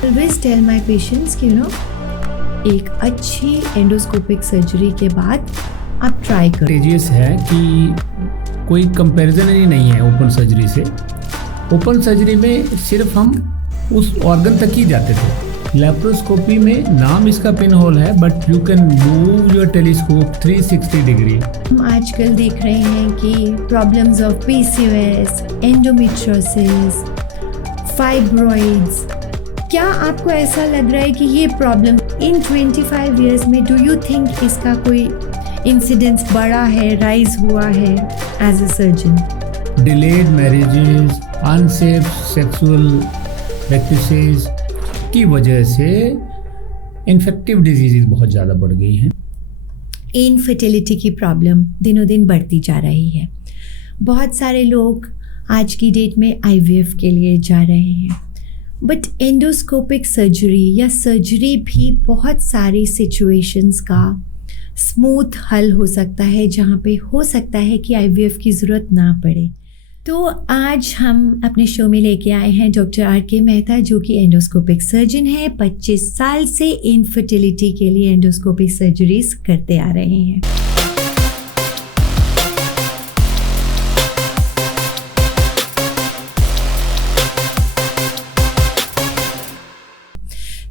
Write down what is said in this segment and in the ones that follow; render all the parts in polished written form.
Always tell my patients कि एक अच्छी एंडोस्कोपिक सर्जरी के बाद आप ट्राई करो। एडवांटेजेस है कि कोई कंपैरिजन ही नहीं है ओपन सर्जरी से। ओपन सर्जरी में सिर्फ हम उस ऑर्गन तक ही जाते थे। लैप्रोस्कोपी में नाम इसका पिन होल है, but you can move your telescope 360 degree. हम आजकल देख रहे हैं कि problems of PCOS, endometriosis, fibroids, क्या आपको ऐसा लग रहा है कि ये प्रॉब्लम इन 25 ईयर्स में डू यू थिंक इसका कोई इंसिडेंस बढ़ा है, राइज हुआ है as a surgeon? Delayed marriages, unsafe sexual practices की वजह से इन्फेक्टिव डिजीज़ बहुत ज़्यादा बढ़ गई हैं। इनफर्टिलिटी की प्रॉब्लम दिनों दिन बढ़ती जा रही है। बहुत सारे लोग आज की डेट में IVF के लिए जा रहे हैं, बट एंडोस्कोपिक सर्जरी या सर्जरी भी बहुत सारी सिचुएशंस का स्मूथ हल हो सकता है, जहाँ पे हो सकता है कि IVF की ज़रूरत ना पड़े। तो आज हम अपने शो में लेके आए हैं डॉक्टर RK मेहता, जो कि एंडोस्कोपिक सर्जन है। 25 साल से इनफर्टिलिटी के लिए एंडोस्कोपिक सर्जरीज करते आ रहे हैं।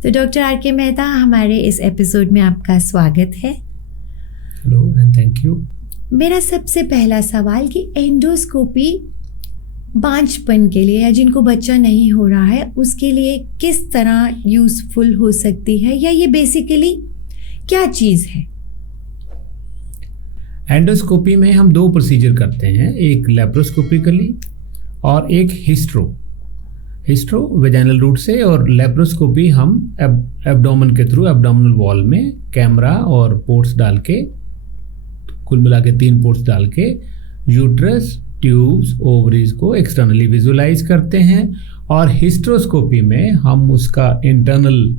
तो डॉक्टर RK मेहता, हमारे इस एपिसोड में आपका स्वागत है। Hello and thank you. मेरा सबसे पहला सवाल कि एंडोस्कोपी बांझपन के लिए या जिनको बच्चा नहीं हो रहा है उसके लिए किस तरह यूज़फुल हो सकती है, या ये बेसिकली क्या चीज़ है? एंडोस्कोपी में हम 2 प्रोसीजर करते हैं, एक लैप्रोस्कोपिकली और एक हिस्ट्रो वेजाइनल रूट से, और लैप्रोस्कोपी हम एब्डोमेन के थ्रू एब्डोमिनल वॉल में कैमरा और पोर्ट्स डाल के, कुल मिला के 3 पोर्ट्स डाल के यूट्रस, ट्यूब्स, ओवरीज को एक्सटर्नली विजुलाइज करते हैं। और हिस्ट्रोस्कोपी में हम उसका इंटरनल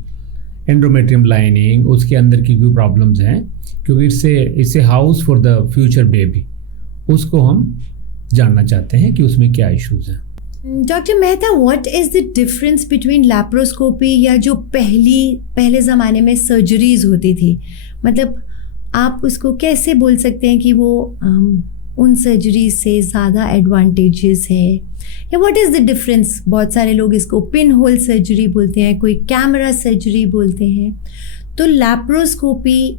एंडोमेट्रियम लाइनिंग, उसके अंदर की कोई प्रॉब्लम्स हैं, क्योंकि इससे house for the future baby, उसको हम जानना चाहते हैं कि उसमें क्या इश्यूज हैं। Doctor Mehta, what is the difference between laparoscopy या जो पहले ज़माने में सर्जरीज होती थी? मतलब आप उसको कैसे बोल सकते हैं कि वो उन सर्जरी से ज़्यादा एडवांटेजेस है, या व्हाट इज़ द डिफरेंस? बहुत सारे लोग इसको पिन होल सर्जरी बोलते हैं, कोई कैमरा सर्जरी बोलते हैं। तो लैप्रोस्कोपी,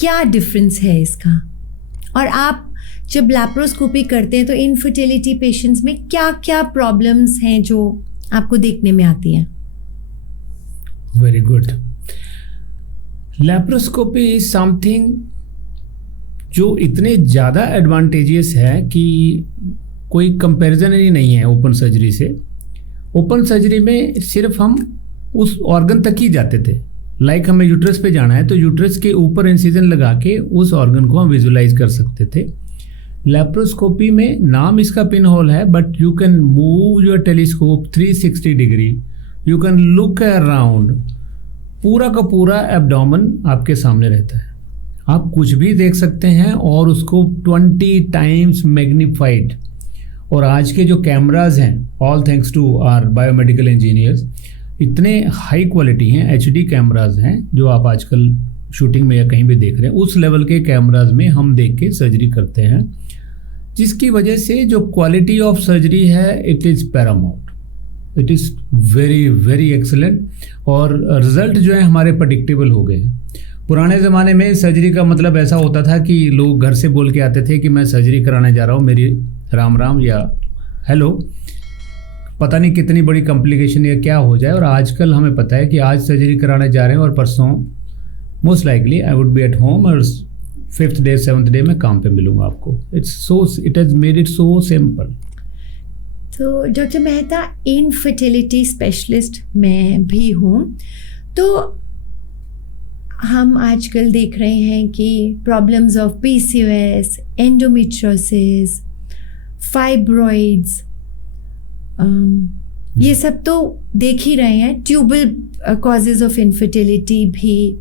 क्या डिफरेंस है इसका? और आप जब लैप्रोस्कोपी करते हैं तो इनफर्टिलिटी पेशेंट्स में क्या क्या प्रॉब्लम्स हैं जो आपको देखने में आती हैं? Very good. Laparoscopy is something जो इतने ज़्यादा एडवांटेजेस है कि कोई कंपैरिजन ही नहीं है ओपन सर्जरी से। ओपन सर्जरी में सिर्फ हम उस ऑर्गन तक ही जाते थे। लाइक हमें यूट्रस पे जाना है तो यूट्रस के ऊपर इंसिजन लगा के उस ऑर्गन को हम विजुलाइज कर सकते थे। लैप्रोस्कोपी में नाम इसका पिन होल है, but you can move your telescope 360 degree, you can look around. पूरा का पूरा एब्डोमेन आपके सामने रहता है, आप कुछ भी देख सकते हैं और उसको 20 टाइम्स मैग्नीफाइड। और आज के जो कैमराज हैं, all thanks to our biomedical engineers, इतने हाई क्वालिटी हैं, HD कैमराज हैं जो आप आजकल शूटिंग में या कहीं भी देख रहे हैं। उस लेवल के कैमराज में हम देख के सर्जरी करते हैं, जिसकी वजह से जो क्वालिटी ऑफ सर्जरी है it is Paramount, it is very very excellent. और रिजल्ट जो है हमारे प्रेडिक्टेबल हो गए हैं। पुराने ज़माने में सर्जरी का मतलब ऐसा होता था कि लोग घर से बोल के आते थे कि मैं सर्जरी कराने जा रहा हूँ, मेरी राम राम या हेलो, पता नहीं कितनी बड़ी कॉम्प्लिकेशन या क्या हो जाए। और आजकल हमें पता है कि आज सर्जरी कराने जा रहे हैं और परसों most likely I would be at home, और 5th डे 7th डे मैं काम पे मिलूँगा आपको। It has made it so simple. तो डॉक्टर मेहता, इनफर्टिलिटी स्पेशलिस्ट मैं भी हूँ, तो हम आजकल देख रहे हैं कि problems of PCOS, endometriosis, fibroids, ये सब तो देख ही रहे हैं। ट्यूबल कॉजेज ऑफ इनफर्टिलिटी भी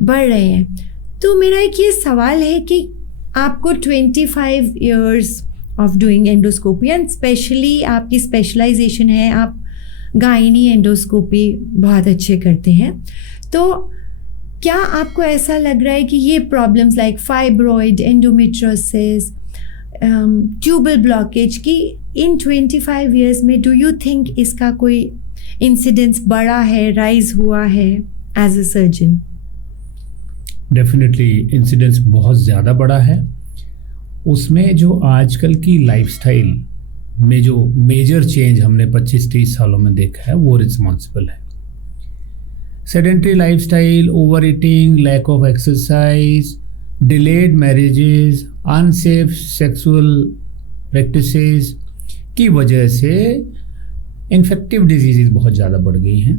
बढ़ रहे हैं। तो मेरा एक ये सवाल है कि आपको 25 years of doing endoscopy and specially आपकी स्पेशलाइजेशन है, आप गायनी एंडोस्कोपी बहुत अच्छे करते हैं। तो क्या आपको ऐसा लग रहा है कि ये problems like fibroid, endometriosis, tubal blockage की इन 25 ईयर्स में डू यू थिंक इसका कोई इंसिडेंस बढ़ा है, राइज हुआ है as a surgeon? Definitely incidence बहुत ज़्यादा बढ़ा है। उसमें जो आजकल की लाइफस्टाइल में जो मेजर चेंज हमने 25-30 सालों में देखा है वो रिस्पॉन्सिबल है। Sedentary lifestyle, overeating, lack of exercise, delayed marriages, unsafe sexual practices की वजह से इन्फेक्टिव डिजीज़ बहुत ज़्यादा बढ़ गई हैं।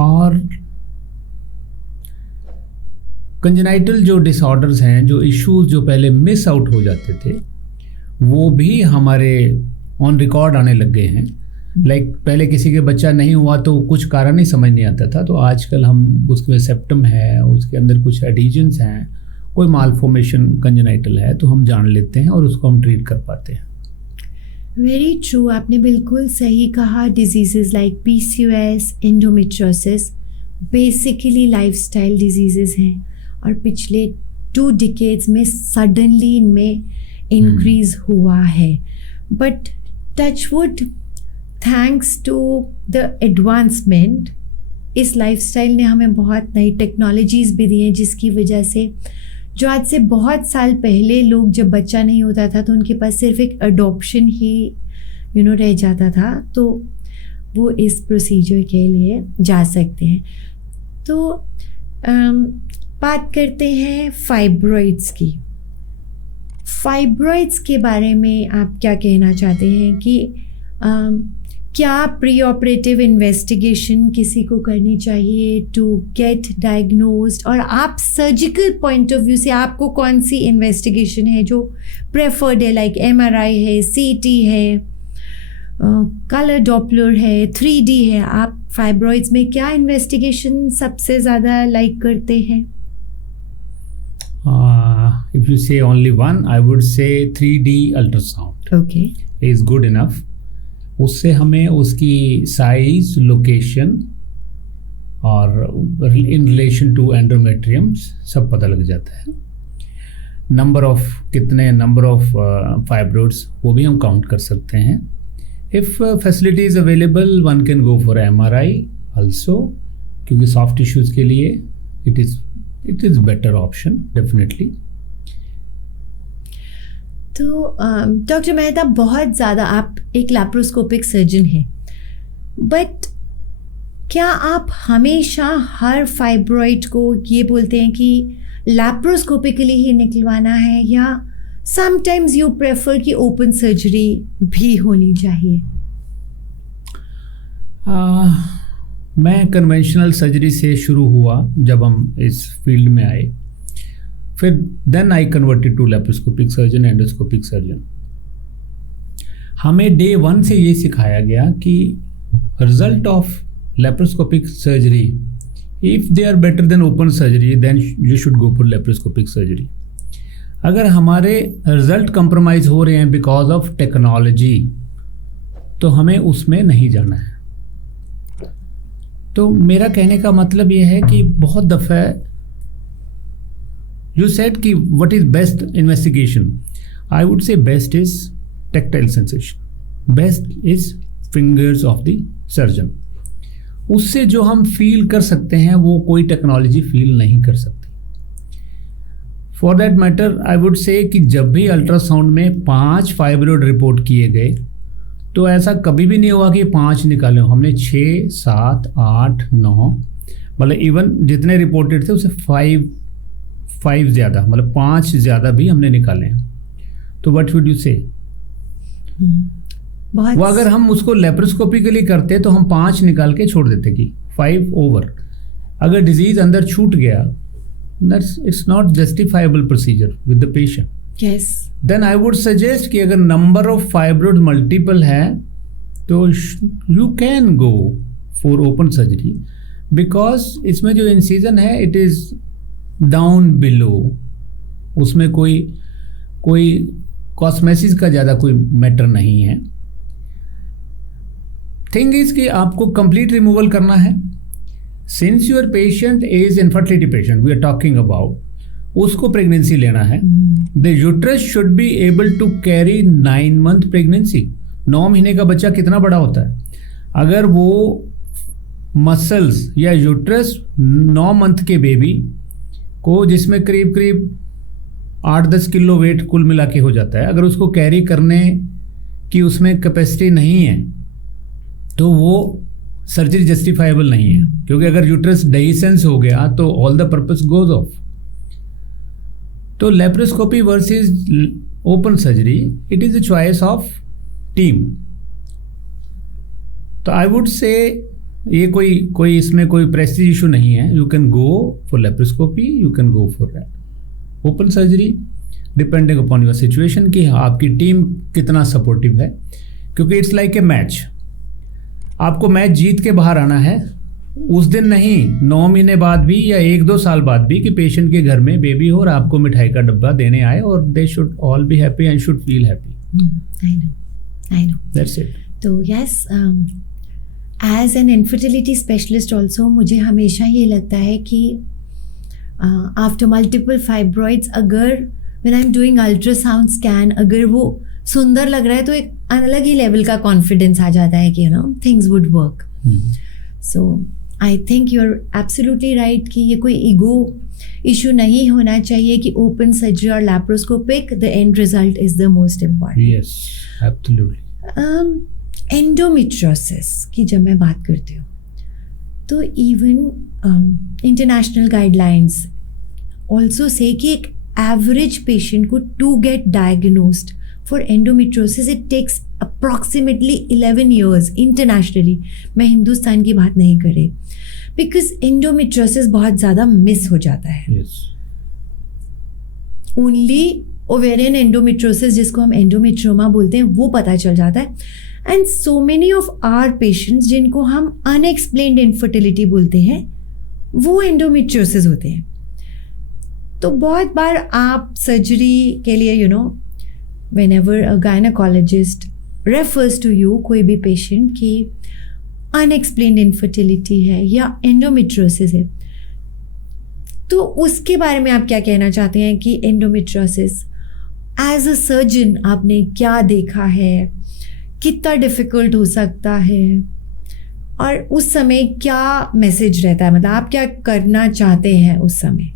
और कंजेनाइटल जो डिसऑर्डर्स हैं, जो इश्यूज जो पहले मिस आउट हो जाते थे, वो भी हमारे ऑन रिकॉर्ड आने लग गए हैं। लाइक पहले किसी के बच्चा नहीं हुआ तो कुछ कारण ही समझ नहीं आता था, तो आजकल हम उसके सेप्टम है, उसके अंदर कुछ एडिशंस हैं, कोई मालफॉर्मेशन कंजेनाइटल है, तो हम जान लेते हैं और उसको हम ट्रीट कर पाते हैं। वेरी ट्रू, आपने बिल्कुल सही कहा। Diseases like PCOS, endometriosis basically lifestyle diseases हैं और पिछले 2 डिकेड्स में सडनली इनमें इंक्रीज हुआ है। But touch wood, thanks to the advancement, इस लाइफस्टाइल ने हमें बहुत नई टेक्नोलॉजीज़ भी दी हैं, जिसकी वजह से जो आज से बहुत साल पहले लोग जब बच्चा नहीं होता था तो उनके पास सिर्फ एक अडॉप्शन ही रह जाता था, तो वो इस प्रोसीजर के लिए जा सकते हैं। तो बात करते हैं फाइब्रॉइड्स की। फाइब्रॉइड्स के बारे में आप क्या कहना चाहते हैं कि क्या प्री ऑपरेटिव इन्वेस्टिगेशन किसी को करनी चाहिए टू गेट डायग्नोज्ड, और आप सर्जिकल पॉइंट ऑफ व्यू से आपको कौन सी इन्वेस्टिगेशन है जो प्रेफर्ड है? लाइक MRI है, CT है, कलर डॉपलर है, 3D है। आप फाइब्रॉइड्स में क्या इन्वेस्टिगेशन सबसे ज़्यादा लाइक करते हैं? If you say only one, I would say 3D ultrasound. Okay. Is good enough. उससे हमें उसकी साइज, लोकेशन और इन रिलेशन टू एंडोमेट्रियम सब पता लग जाता है। नंबर ऑफ फाइब्रॉइड्स वो भी हम काउंट कर सकते हैं। If facility is available, one can go for MRI also, क्योंकि सॉफ्ट टिश्यूज़ के लिए it is better option definitely. तो डॉक्टर मेहता, बहुत ज़्यादा आप एक लैप्रोस्कोपिक सर्जन हैं, बट क्या आप हमेशा हर फाइब्रॉइड को ये बोलते हैं कि लैप्रोस्कोपिकली ही निकलवाना है, या समटाइम्स यू प्रेफर कि ओपन सर्जरी भी होनी चाहिए? मैं कन्वेंशनल सर्जरी से शुरू हुआ जब हम इस फील्ड में आए, फिर then I converted to laparoscopic surgeon, endoscopic surgeon. हमें डे 1 से ये सिखाया गया कि result of laparoscopic surgery, if they are better than open surgery, then you should go for laparoscopic surgery. अगर हमारे रिजल्ट कंप्रोमाइज हो रहे हैं बिकॉज ऑफ टेक्नोलॉजी, तो हमें उसमें नहीं जाना है। तो मेरा कहने का मतलब ये है कि बहुत दफ़ा you said कि what is best investigation? I would say best is tactile sensation. Best is fingers of the surgeon. उससे जो हम फील कर सकते हैं वो कोई टेक्नोलॉजी फील नहीं कर सकती। For that matter I would say कि जब भी अल्ट्रासाउंड में 5 फाइब्रॉइड रिपोर्ट किए गए, तो ऐसा कभी भी नहीं हुआ कि 5 निकाले। हमने 6, 7, 8, 9, मतलब इवन जितने रिपोर्टेड थे उससे 5 ज़्यादा, मतलब 5 ज़्यादा भी हमने निकाले हैं। तो व्हाट वुड यू से? वो अगर हम उसको लेप्रोस्कोपिकली करते तो हम 5 निकाल के छोड़ देते कि 5 ओवर। अगर डिजीज अंदर छूट गया, it's not justifiable procedure with the patient. Yes, then I would suggest कि अगर नंबर ऑफ फाइब्रॉइड मल्टीपल है तो you can go for open surgery, because इसमें जो इंसिजन है इट इज़ डाउन बिलो, उसमें कोई कॉस्मेसिस का ज़्यादा कोई मैटर नहीं है। थिंग इज कि आपको कंप्लीट रिमूवल करना है. Since your patient is infertility patient we are talking about, उसको प्रेगनेंसी लेना है. The uterus should be able to carry 9 month pregnancy. 9 महीने का बच्चा कितना बड़ा होता है? अगर वो मसल्स या यूट्रस 9 month के बेबी को, जिसमें करीब करीब 8-10 किलो वेट कुल मिला के हो जाता है, अगर उसको कैरी करने की उसमें कैपेसिटी नहीं है तो वो सर्जरी जस्टिफाइबल नहीं है. क्योंकि अगर यूट्रस डेहिसेंस हो गया तो all the purpose goes off. तो laparoscopy versus open surgery, it is the choice of team. तो आई वुड से ये कोई इसमें कोई प्रेस्टीज इशू नहीं है. You can go for laparoscopy, you can go for open surgery depending upon your situation कि आपकी टीम कितना सपोर्टिव है. क्योंकि इट्स लाइक ए मैच. आपको मैच जीत के बाहर आना है उस दिन नहीं, 9 महीने बाद भी या 1-2 साल बाद भी, कि पेशेंट के घर में बेबी हो और आपको मिठाई का डब्बा देने आए और they should all be happy and should feel happy. I know that's it. तो yes, as an infertility specialist also मुझे हमेशा ये लगता है कि आफ्टर मल्टीपल फाइब्रॉइड्स, अगर when I am doing ultrasound scan, अगर वो सुंदर लग रहा है तो एक अलग ही लेवल का कॉन्फिडेंस आ जाता है कि things would work. So I think you are absolutely right कि ये कोई ईगो इशू नहीं होना चाहिए कि ओपन सर्जरी और laparoscopic, the end result is the most important. Yes, absolutely. Endometriosis की जब मैं बात करती हूँ तो इवन इंटरनेशनल गाइडलाइंस ऑल्सो से कि एक एवरेज पेशेंट को to get diagnosed for endometriosis it takes approximately 11 years internationally. मैं हिंदुस्तान की बात नहीं कर रही, बिकॉज एंडोमेट्रियोसिस बहुत ज़्यादा मिस हो जाता है. ओनली ओवेरियन एंडोमेट्रियोसिस, जिसको हम एंडोमेट्रियोमा बोलते हैं, वो पता चल जाता है. And so many of our patients जिनको हम अनएक्सप्लेन्ड इनफर्टिलिटी बोलते हैं, वो एंडोमेट्रियोसिस होते हैं. तो बहुत बार आप सर्जरी के लिए whenever a gynecologist refers to you, कोई भी पेशेंट की अनएक्सप्लेन्ड इनफर्टिलिटी है या एंडोमेट्रियोसिस है, तो उसके बारे में आप क्या कहना चाहते हैं कि एंडोमेट्रियोसिस एज अ सर्जन आपने क्या देखा है, कितना डिफ़िकल्ट हो सकता है, और उस समय क्या मैसेज रहता है, मतलब आप क्या करना चाहते हैं उस समय?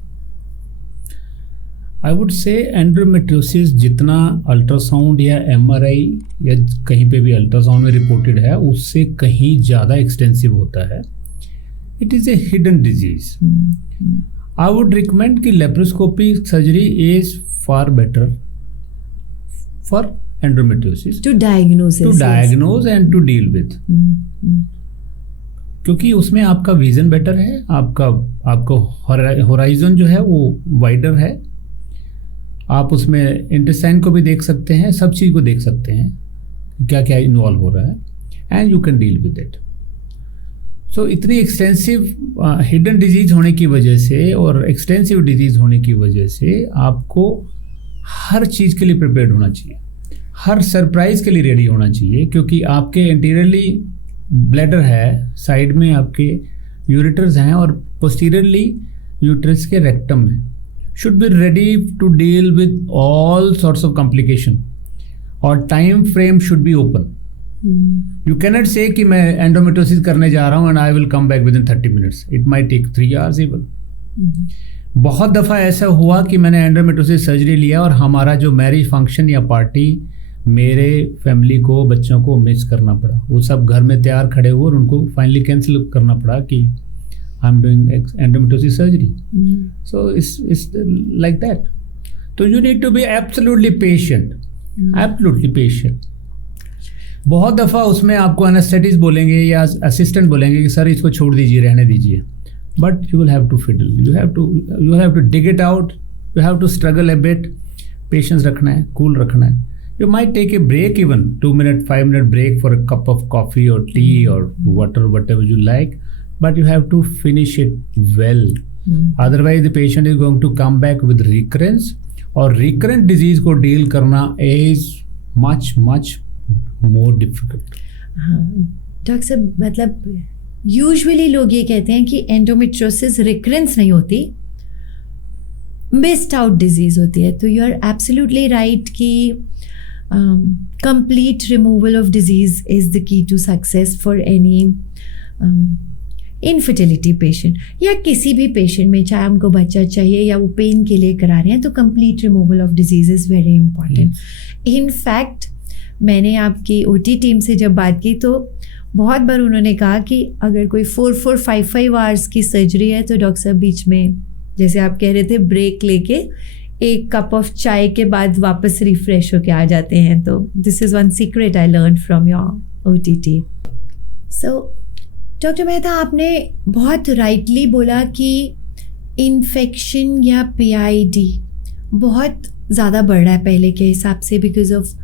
आई वुड से एंडोमेट्रियोसिस जितना अल्ट्रासाउंड या एमआरआई या कहीं पे भी अल्ट्रासाउंड में रिपोर्टेड है उससे कहीं ज़्यादा एक्सटेंसिव होता है. It is a hidden disease. I would recommend कि laparoscopy surgery is far better for endometriosis to diagnose and to deal with. क्योंकि उसमें आपका विजन बेटर है, आपका होराइजन जो है वो वाइडर है. आप उसमें इंटेस्टाइन को भी देख सकते हैं, सब चीज़ को देख सकते हैं क्या क्या इन्वॉल्व हो रहा है, and you can deal with it. So इतनी एक्सटेंसिव हिडन डिजीज होने की वजह से और एक्सटेंसिव डिजीज होने की वजह से आपको हर चीज़ के लिए प्रिपेयर्ड होना चाहिए, हर सरप्राइज के लिए रेडी होना चाहिए. क्योंकि आपके इंटीरियरली ब्लैडर है, साइड में आपके यूरेटर्स हैं और पोस्टीरियरली यूट्रस के रेक्टम है. should be ready to deal with all sorts of complication और time frame should be open. You cannot say कि मैं endometriosis करने जा रहा हूँ and I will come back within 30 minutes. It might take 3 hours even. बहुत दफ़ा ऐसा हुआ कि मैंने एंडोमेट्रियोसिस सर्जरी लिया और हमारा जो मैरिज फंक्शन या पार्टी मेरे फैमिली को, बच्चों को मिस करना पड़ा. वो सब घर में तैयार खड़े हुए और उनको फाइनली कैंसिल करना पड़ा कि I'm doing endometriosis surgery. So it's like that. So you need to be absolutely patient. Absolutely patient. बहुत दफ़ा उसमें आपको एनेस्थेटिस्ट बोलेंगे या असिस्टेंट बोलेंगे कि सर इसको छोड़ दीजिए, रहने दीजिए. But you will have to fiddle. You have to dig it out. You have to struggle a bit. Patience रखना है, cool रखना है. You might take a break even, 2-minute, 5-minute break for a cup of coffee or tea or water, whatever you like. But you have to finish it well. Otherwise the patient is going to come back with recurrence, और recurrent disease को deal करना is much more difficult. Doctor साहब मतलब usually लोग ये कहते हैं कि एंडोमेट्रियोसिस रिकरेंस नहीं होती, मिस्ड आउट डिजीज़ होती है। तो यू आर एब्सोल्युटली राइट कि complete removal of disease is the key to success for any infertility patient या किसी भी पेशेंट में, चाहे हमको बच्चा चाहिए या वो पेन के लिए करा रहे हैं, तो complete removal of disease is very important. In fact मैंने आपकी OT टीम से जब बात की तो बहुत बार उन्होंने कहा कि अगर कोई 4-5 आवर्स की सर्जरी है तो डॉक्टर साहब बीच में, जैसे आप कह रहे थे, ब्रेक लेके एक कप ऑफ चाय के बाद वापस रिफ्रेश होके आ जाते हैं। तो this is one secret I learn from your OT team. So doctor Mehta, आपने बहुत राइटली बोला कि इन्फेक्शन या PID बहुत ज़्यादा बढ़ रहा है पहले के हिसाब से because of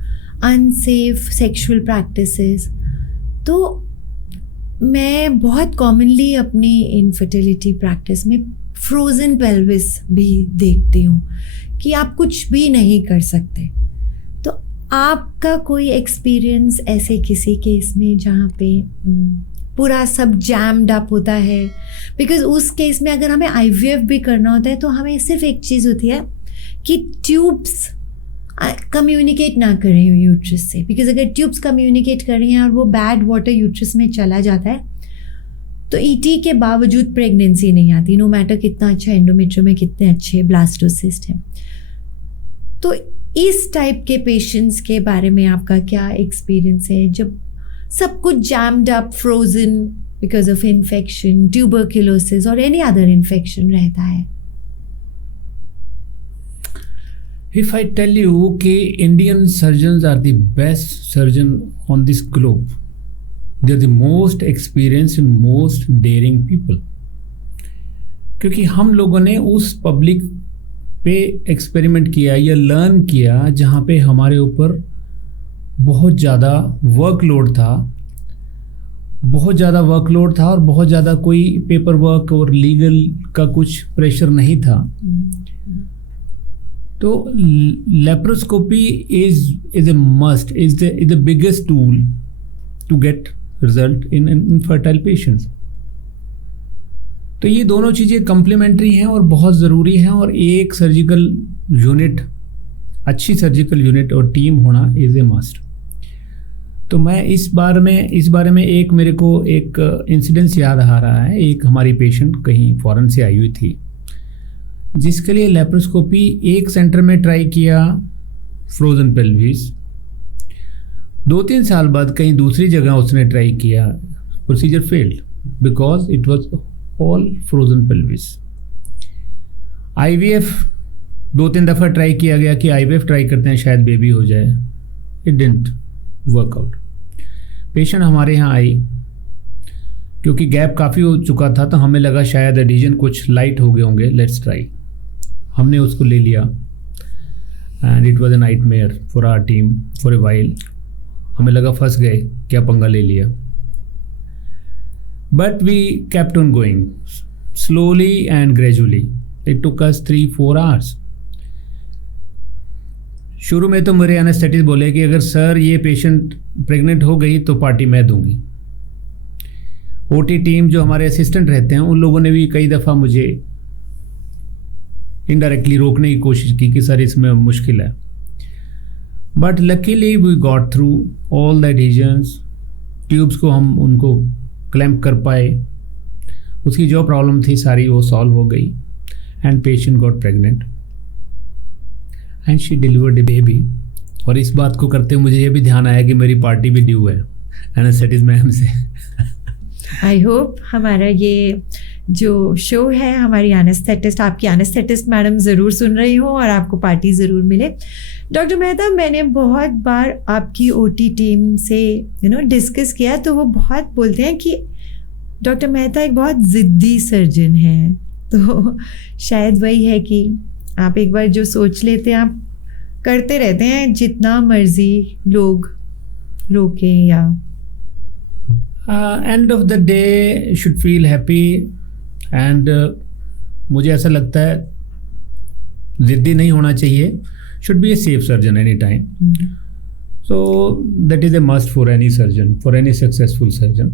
unsafe sexual practices. तो मैं बहुत कॉमनली अपनी इनफर्टिलिटी प्रैक्टिस में फ्रोज़न पेल्विस भी देखती हूँ कि आप कुछ भी नहीं कर सकते। तो आपका कोई एक्सपीरियंस ऐसे किसी केस में जहाँ पे पूरा सब जैम्ड अप होता है? बिकॉज उस केस में अगर हमें IVF भी करना होता है तो हमें सिर्फ एक चीज़ होती है कि ट्यूब्स कम्युनिकेट ना कर रही हूँ यूट्रस से, बिकॉज अगर ट्यूब्स कम्युनिकेट कर रही हैं और वो बैड वाटर यूट्रस में चला जाता है तो ET के बावजूद प्रेगनेंसी नहीं आती, नो मैटर कितना अच्छा एंडोमेट्रियम में, कितने अच्छे ब्लास्टोसिस्ट हैं। तो इस टाइप के पेशेंट्स के बारे में आपका क्या एक्सपीरियंस है जब सब कुछ jammed up, frozen because of infection, tuberculosis और एनी अदर इन्फेक्शन रहता है? If I tell you कि Indian surgeons are the best surgeon on this globe, they are the most experienced and most daring people, क्योंकि हम लोगों ने उस public पे एक्सपेरिमेंट किया या लर्न किया जहाँ पे हमारे ऊपर बहुत ज़्यादा वर्कलोड था, और बहुत ज़्यादा कोई पेपर वर्क और लीगल का कुछ प्रेशर नहीं था। तो laparoscopy is a must, is the biggest tool to get result in infertile patients. तो ये दोनों चीज़ें कम्प्लीमेंट्री हैं और बहुत ज़रूरी हैं, और एक सर्जिकल यूनिट, अच्छी सर्जिकल यूनिट और टीम होना इज़ ए मस्ट। तो मैं इस बारे में एक मेरे को एक इंसिडेंस याद आ रहा है। एक हमारी पेशेंट कहीं फॉरेन से आई हुई थी जिसके लिए लेप्रोस्कोपी एक सेंटर में ट्राई किया, फ्रोजन पेल्विस। 2-3 साल बाद कहीं दूसरी जगह उसने ट्राई किया, procedure failed because it was all frozen pelvis. IVF 2-3 दफ़ा ट्राई किया गया कि IVF ट्राई करते हैं शायद बेबी हो जाए, it didn't work out. Patient हमारे यहाँ आई क्योंकि गैप काफ़ी हो चुका था, तो हमें लगा शायद एडिशन कुछ लाइट हो गए होंगे, लेट्स ट्राई। हमने उसको ले लिया and it was a nightmare for our team for a while. हमें लगा फंस गए, क्या पंगा ले लिया, but we kept on going slowly and gradually. It took us 3-4 hours. शुरू में तो मेरे एनेस्थेटिस्ट बोले कि अगर सर ये पेशेंट प्रेग्नेंट हो गई तो पार्टी मैं दूंगी। OT टीम जो हमारे असिस्टेंट रहते हैं उन लोगों ने भी कई दफ़ा मुझे इनडायरेक्टली रोकने की कोशिश की कि सर इसमें मुश्किल है, but luckily we got through all the adhesions. Tubes को हम उनको क्लैम्प कर पाए, उसकी जो प्रॉब्लम थी सारी वो सॉल्व हो गई and patient got pregnant and she delivered A baby. और इस बात को करते हुए मुझे ये भी ध्यान आया कि मेरी पार्टी भी ड्यू है एनेस्थेटिस्ट मैम से। आई होप हमारा ये जो शो है, हमारी एनेस्थेटिस्ट, आपकी एनेस्थेटिस्ट मैडम ज़रूर सुन रही हो और आपको पार्टी ज़रूर मिले। डॉक्टर मेहता, मैंने बहुत बार आपकी OT टीम से डिस्कस किया, तो वो बहुत बोलते हैं कि डॉक्टर मेहता एक बहुत ज़िद्दी सर्जन है। तो शायद वही है कि आप एक बार जो सोच लेते हैं आप करते रहते हैं, जितना मर्जी लोग रोकें या end of the day should feel happy. And मुझे ऐसा लगता है ज़िद्दी नहीं होना चाहिए, should be a safe surgeon any time. So that is a must for any surgeon, for any successful surgeon.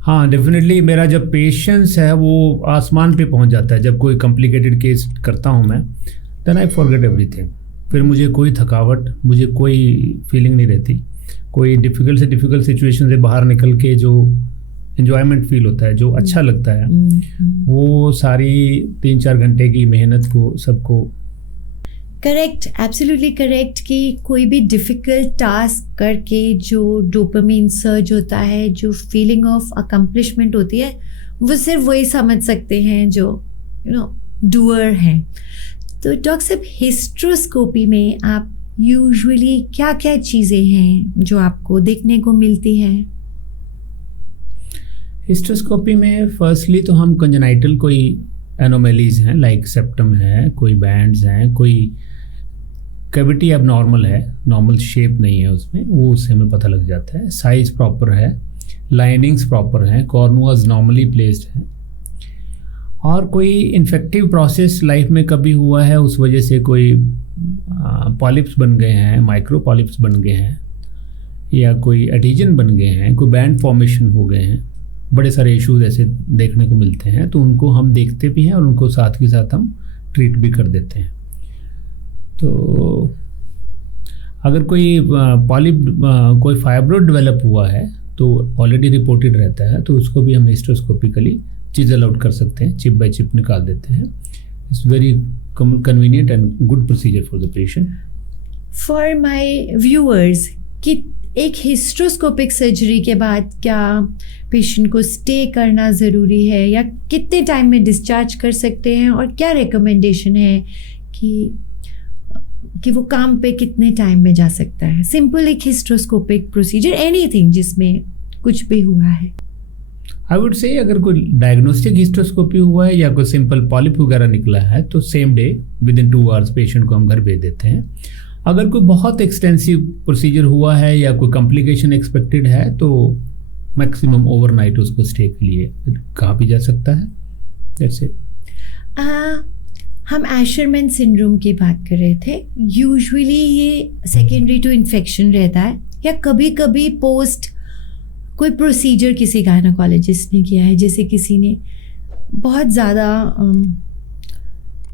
हाँ, डेफिनेटली मेरा जब पेशेंस है वो आसमान पे पहुंच जाता है, जब कोई कॉम्प्लिकेटेड केस करता हूँ मैं, देन आई फॉरगेट एवरीथिंग। फिर मुझे कोई थकावट, मुझे कोई फीलिंग नहीं रहती। कोई डिफ़िकल्ट से डिफ़िकल्ट सिचुएशन से बाहर निकल के जो एन्जॉयमेंट फील होता है, जो अच्छा लगता है, वो सारी 3-4 घंटे की मेहनत को सबको। करेक्ट, एब्सोल्युटली करेक्ट कि कोई भी डिफ़िकल्ट टास्क करके जो डोपामिन सर्ज होता है, जो फीलिंग ऑफ अकम्प्लिशमेंट होती है, वो सिर्फ वही समझ सकते हैं जो डूअर हैं। तो डॉक्टर साहब, हिस्ट्रोस्कोपी में आप यूजुअली क्या क्या चीज़ें हैं जो आपको देखने को मिलती हैं? हिस्ट्रोस्कोपी में फर्स्टली तो हम कंजेनाइटल कोई एनोमेलीज हैं, लाइक सेप्टम है, कोई बैंड्स हैं, कोई कैविटी अब नॉर्मल है, नॉर्मल शेप नहीं है उसमें, वो उससे हमें पता लग जाता है। साइज प्रॉपर है, लाइनिंग्स प्रॉपर हैं, कॉर्नुआज नॉर्मली प्लेस्ड हैं, और कोई इन्फेक्टिव प्रोसेस लाइफ में कभी हुआ है, उस वजह से कोई पॉलिप्स बन गए हैं, माइक्रो पॉलिप्स बन गए हैं, या कोई एडिजन बन गए हैं, कोई बैंड फॉर्मेशन हो गए हैं, बड़े सारे इश्यूज ऐसे देखने को मिलते हैं। तो उनको हम देखते भी हैं और उनको साथ के साथ हम ट्रीट भी कर देते हैं। तो अगर कोई कोई फाइब्रोड डेवलप हुआ है तो ऑलरेडी रिपोर्टेड रहता है, तो उसको भी हम हिस्ट्रोस्कोपिकली चिजल आउट कर सकते हैं, चिप बाय चिप निकाल देते हैं। It's very convenient and good procedure for the patient. For my viewers, कि एक हिस्ट्रोस्कोपिक सर्जरी के बाद क्या पेशेंट को स्टे करना ज़रूरी है, या कितने टाइम में डिस्चार्ज कर सकते हैं, और क्या रिकमेंडेशन है कि वो काम पे कितने टाइम में जा सकता है? सिंपल एक हिस्ट्रोस्कोपिक प्रोसीजर, एनीथिंग जिसमें कुछ भी हुआ है। आई वुड से अगर कोई डायग्नोस्टिक हिस्ट्रोस्कोपी हुआ है या कोई सिंपल पॉलिप वगैरह निकला है तो same day with in 2 hours patient को हम घर भेज देते हैं। अगर कोई बहुत एक्सटेंसिव प्रोसीजर हुआ है या कोई कॉम्प्लिकेशन एक्सपेक्टेड है तो मैक्सिमम ओवरनाइट उसको स्टे के लिए कहा भी जा सकता है। That's it. हम एशरमैन सिंड्रोम की बात कर रहे थे। यूजुअली ये सेकेंडरी टू इन्फेक्शन रहता है, या कभी कभी पोस्ट कोई प्रोसीजर किसी गायनोकोलॉजिस्ट ने किया है, जैसे किसी ने बहुत ज़्यादा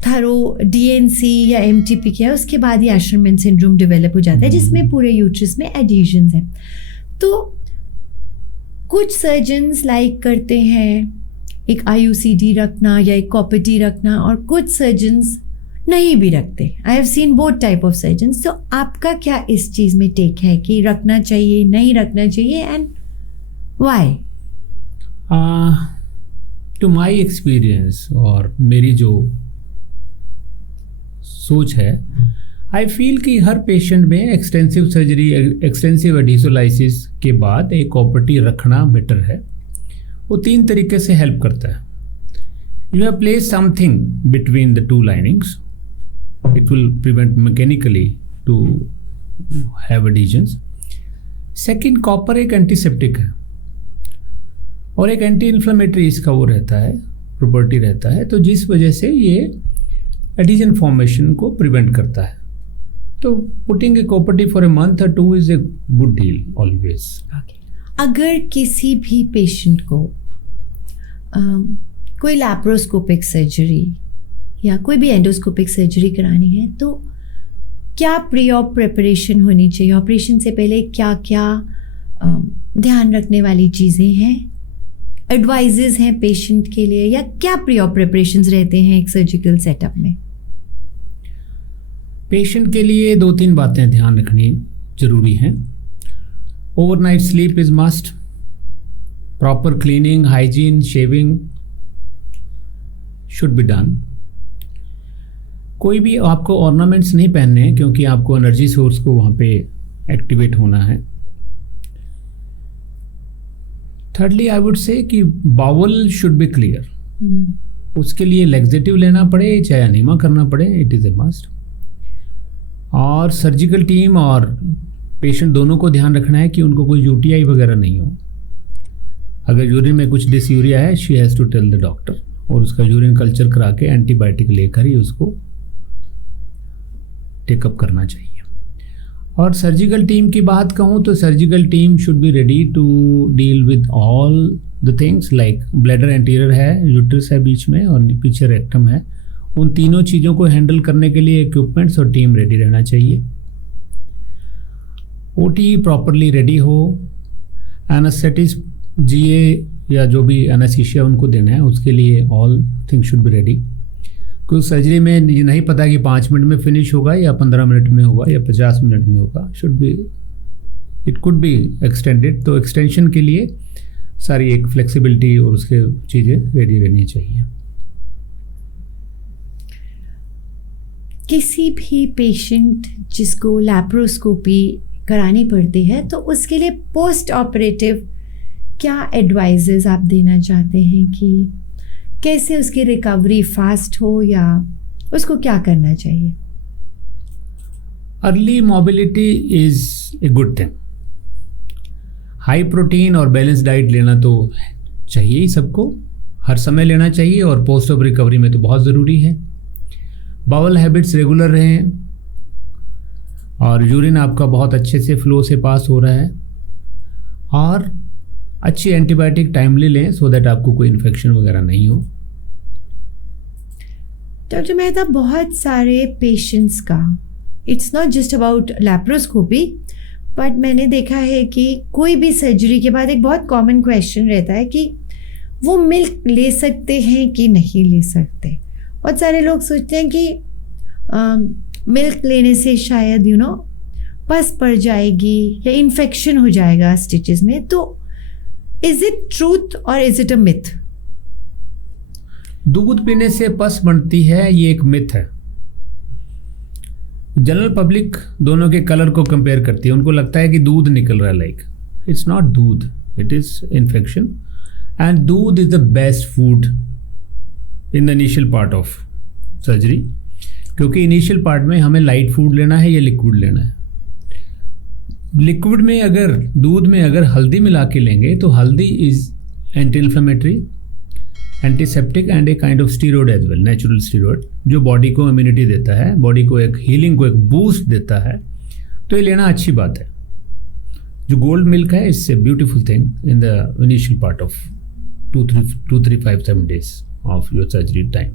थरो डीएनसी या एमटीपी किया, उसके बाद ही एशरमैन सिंड्रोम डेवलप हो जाता है, जिसमें पूरे यूट्रस में एडिशंस हैं। तो कुछ सर्जन्स लाइक करते हैं एक IUCD रखना या एक कॉपिटी रखना, और कुछ सर्जन्स नहीं भी रखते। I have seen both type of surgeons. तो आपका क्या इस चीज़ में टेक है कि रखना चाहिए, नहीं रखना चाहिए, and why? To my experience और मेरी जो सोच है, आई फील कि हर पेशेंट में एक्सटेंसिव सर्जरी, एक्सटेंसिव एडिसोलाइसिस के बाद एक कॉपर्टी रखना बेटर है। वो 3 तरीके से हेल्प करता है। You have place something between the 2 linings, it will prevent mechanically to have adhesions. Second, copper एक एंटीसेप्टिक है और एक एंटी इन्फ्लेमेटरी इसका वो रहता है, प्रॉपर्टी रहता है, तो जिस वजह से ये एडिशन फॉर्मेशन को प्रिवेंट करता है। तो putting a copper T for a month और 2 is a good deal always. अगर किसी भी पेशेंट को कोई लैप्रोस्कोपिक सर्जरी या कोई भी एंडोस्कोपिक सर्जरी करानी है, तो क्या प्री ऑप प्रिपरेशन होनी चाहिए? ऑपरेशन से पहले क्या क्या ध्यान रखने वाली चीज़ें हैं, एडवाइजेज हैं पेशेंट के लिए, या क्या प्री ऑप प्रिपरेशंस रहते हैं एक सर्जिकल सेटअप में? पेशेंट के लिए 2-3 बातें ध्यान रखनी जरूरी हैं। Overnight sleep is must, proper cleaning, hygiene, shaving should be done. कोई भी आपको ऑर्नामेंट्स नहीं पहनने हैं क्योंकि आपको एनर्जी सोर्स को वहाँ पे एक्टिवेट होना है। थर्डली आई वुड से कि बाउल शुड बी क्लियर। उसके लिए लेग्जेटिव लेना पड़े चाहे अनीमा करना पड़े, इट इज़ ए मस्ट। और सर्जिकल टीम और पेशेंट दोनों को ध्यान रखना है कि उनको कोई UTI वगैरह नहीं हो। अगर यूरिन में कुछ डिसयूरिया है, she has to tell the doctor, और उसका यूरिन कल्चर करा के एंटीबायोटिक लेकर ही उसको टेकअप करना चाहिए। और सर्जिकल टीम की बात कहूँ तो surgical team should be ready to deal with all the things like bladder anterior है, यूट्रस है बीच में और पीछे रेक्टम है। उन तीनों चीज़ों को हैंडल करने के लिए इक्विपमेंट्स और टीम रेडी रहना चाहिए। ओटी प्रॉपरली रेडी हो, एनेस्थेटिस्ट जीए या जो भी एनेस्थीसिया उनको देना है उसके लिए all things should be ready. क्योंकि सर्जरी में नहीं पता कि 5 मिनट में फिनिश होगा या 15 मिनट में होगा या 50 मिनट में होगा, should be it could be extended. तो एक्सटेंशन के लिए सारी एक फ्लेक्सिबिलिटी और उसके चीज़ें रेडी रहनी चाहिए। किसी भी पेशेंट जिसको लैप्रोस्कोपी करानी पड़ती है तो उसके लिए पोस्ट ऑपरेटिव क्या एडवाइजेस आप देना चाहते हैं कि कैसे उसकी रिकवरी फास्ट हो या उसको क्या करना चाहिए? Early mobility is a good thing. High protein और बैलेंस डाइट लेना तो चाहिए ही सबको, हर समय लेना चाहिए और पोस्ट ऑफ रिकवरी में तो बहुत ज़रूरी है। बाउल हैबिट्स रेगुलर रहें और यूरिन आपका बहुत अच्छे से फ्लो से पास हो रहा है और अच्छी एंटीबायोटिक टाइमली लें सो दैट आपको कोई इन्फेक्शन वगैरह नहीं हो। डॉक्टर मेहता, बहुत सारे पेशेंट्स का it's not just about laparoscopy but मैंने देखा है कि कोई भी सर्जरी के बाद एक बहुत कॉमन क्वेश्चन रहता है कि वो मिल्क ले सकते हैं कि नहीं ले सकते। बहुत सारे लोग सोचते हैं कि मिल्क लेने से शायद पस पड़ जाएगी या इन्फेक्शन हो जाएगा स्टिचेस में। तो इज इट ट्रूथ और इज इट अ मिथ? दूध पीने से पस बढ़ती है, ये एक मिथ है। जनरल पब्लिक दोनों के कलर को कंपेयर करती है, उनको लगता है कि दूध निकल रहा है, लाइक इट्स नॉट दूध, इट इज इन्फेक्शन। एंड दूध is the best food in the initial part of surgery, क्योंकि इनिशियल पार्ट में हमें लाइट फूड लेना है या लिक्विड लेना है। लिक्विड में अगर दूध में अगर हल्दी मिला के लेंगे तो haldi is anti inflammatory, antiseptic and a kind of steroid as well, natural steroid जो बॉडी को इम्यूनिटी देता है, बॉडी को एक हीलिंग को एक बूस्ट देता है। तो ये लेना अच्छी बात है। जो गोल्ड मिल्क है इससे beautiful thing in the initial part of 2, 3, 5, 7 days of your surgery time.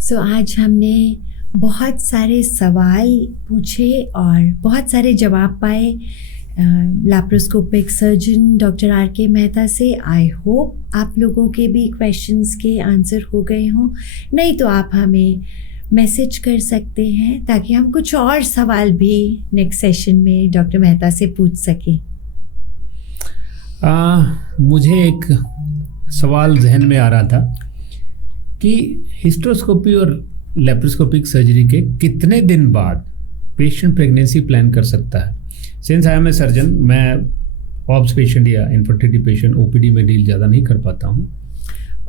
So आज हमने बहुत सारे सवाल पूछे और बहुत सारे जवाब पाए laparoscopic surgeon doctor R K. Mehta से। आई होप आप लोगों के भी क्वेश्चंस के आंसर हो गए हों, नहीं तो आप हमें मैसेज कर सकते हैं ताकि हम कुछ और सवाल भी नेक्स्ट सेशन में डॉक्टर मेहता से पूछ सकें। मुझे एक सवाल जहन में आ रहा था कि हिस्ट्रोस्कोपी और लेप्रोस्कोपिक सर्जरी के कितने दिन बाद पेशेंट प्रेगनेंसी प्लान कर सकता है। Since I am a surgeon, मैं ऑब्स पेशेंट या इनफर्टिलिटी पेशेंट ओपीडी में डील ज़्यादा नहीं कर पाता हूँ।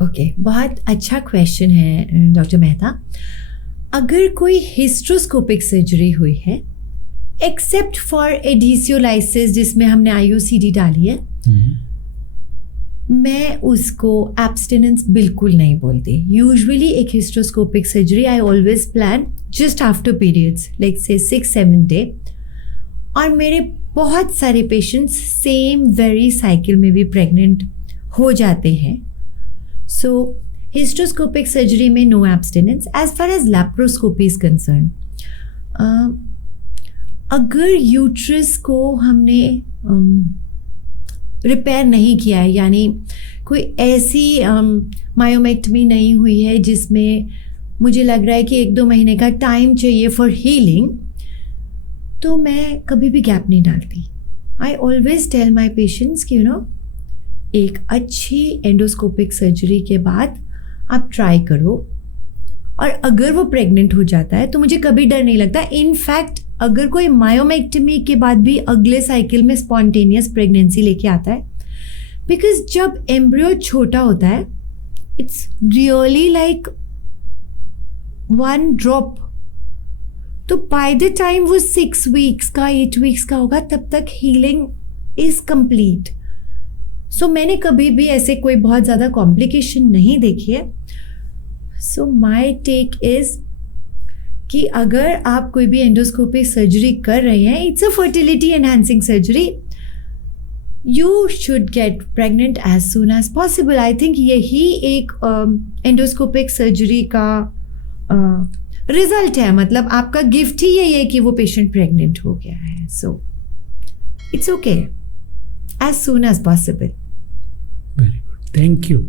ओके, बहुत अच्छा क्वेश्चन है डॉक्टर मेहता। अगर कोई हिस्ट्रोस्कोपिक सर्जरी हुई है एक्सेप्ट फॉर एडिसियोलाइसिस जिसमें हमने आईयूसीडी डाली है, मैं उसको एब्स्टिनेंस बिल्कुल नहीं बोलती। यूजुअली एक hysteroscopic surgery I always plan just after periods like से 6-7 डे। और मेरे बहुत सारे पेशेंट्स सेम वेरी साइकिल में भी प्रेग्नेंट हो जाते हैं। सो हिस्ट्रोस्कोपिक सर्जरी में no abstinence. As far as laparoscopy is concern, अगर यूट्रस को हमने रिपेयर नहीं किया है, यानी कोई ऐसी मायोमेक्टमी नहीं हुई है जिसमें मुझे लग रहा है कि 1-2 महीने का टाइम चाहिए फॉर हीलिंग, तो मैं कभी भी गैप नहीं डालती। I always tell my patients कि एक अच्छी एंडोस्कोपिक सर्जरी के बाद आप ट्राई करो, और अगर वो प्रेग्नेंट हो जाता है तो मुझे कभी डर नहीं लगता। इनफैक्ट अगर कोई मायोमेक्टमी के बाद भी अगले साइकिल में स्पॉन्टेनियस प्रेगनेंसी लेके आता है, बिकॉज जब एम्ब्रियो छोटा होता है इट्स रियली लाइक 1 ड्रॉप, तो बाय द टाइम वो 6 वीक्स का 8 वीक्स का होगा तब तक हीलिंग इज कंप्लीट। सो मैंने कभी भी ऐसे कोई बहुत ज़्यादा कॉम्प्लिकेशन नहीं देखी है। सो माई टेक इज़ कि अगर आप कोई भी एंडोस्कोपिक सर्जरी कर रहे हैं, it's a fertility enhancing surgery, you should get pregnant as soon as possible. I think यही एक एंडोस्कोपिक सर्जरी का रिजल्ट है. मतलब आपका गिफ्ट ही यही है कि वो पेशेंट प्रेग्नेंट हो गया है. So it's okay, as soon as possible. Very good, thank you.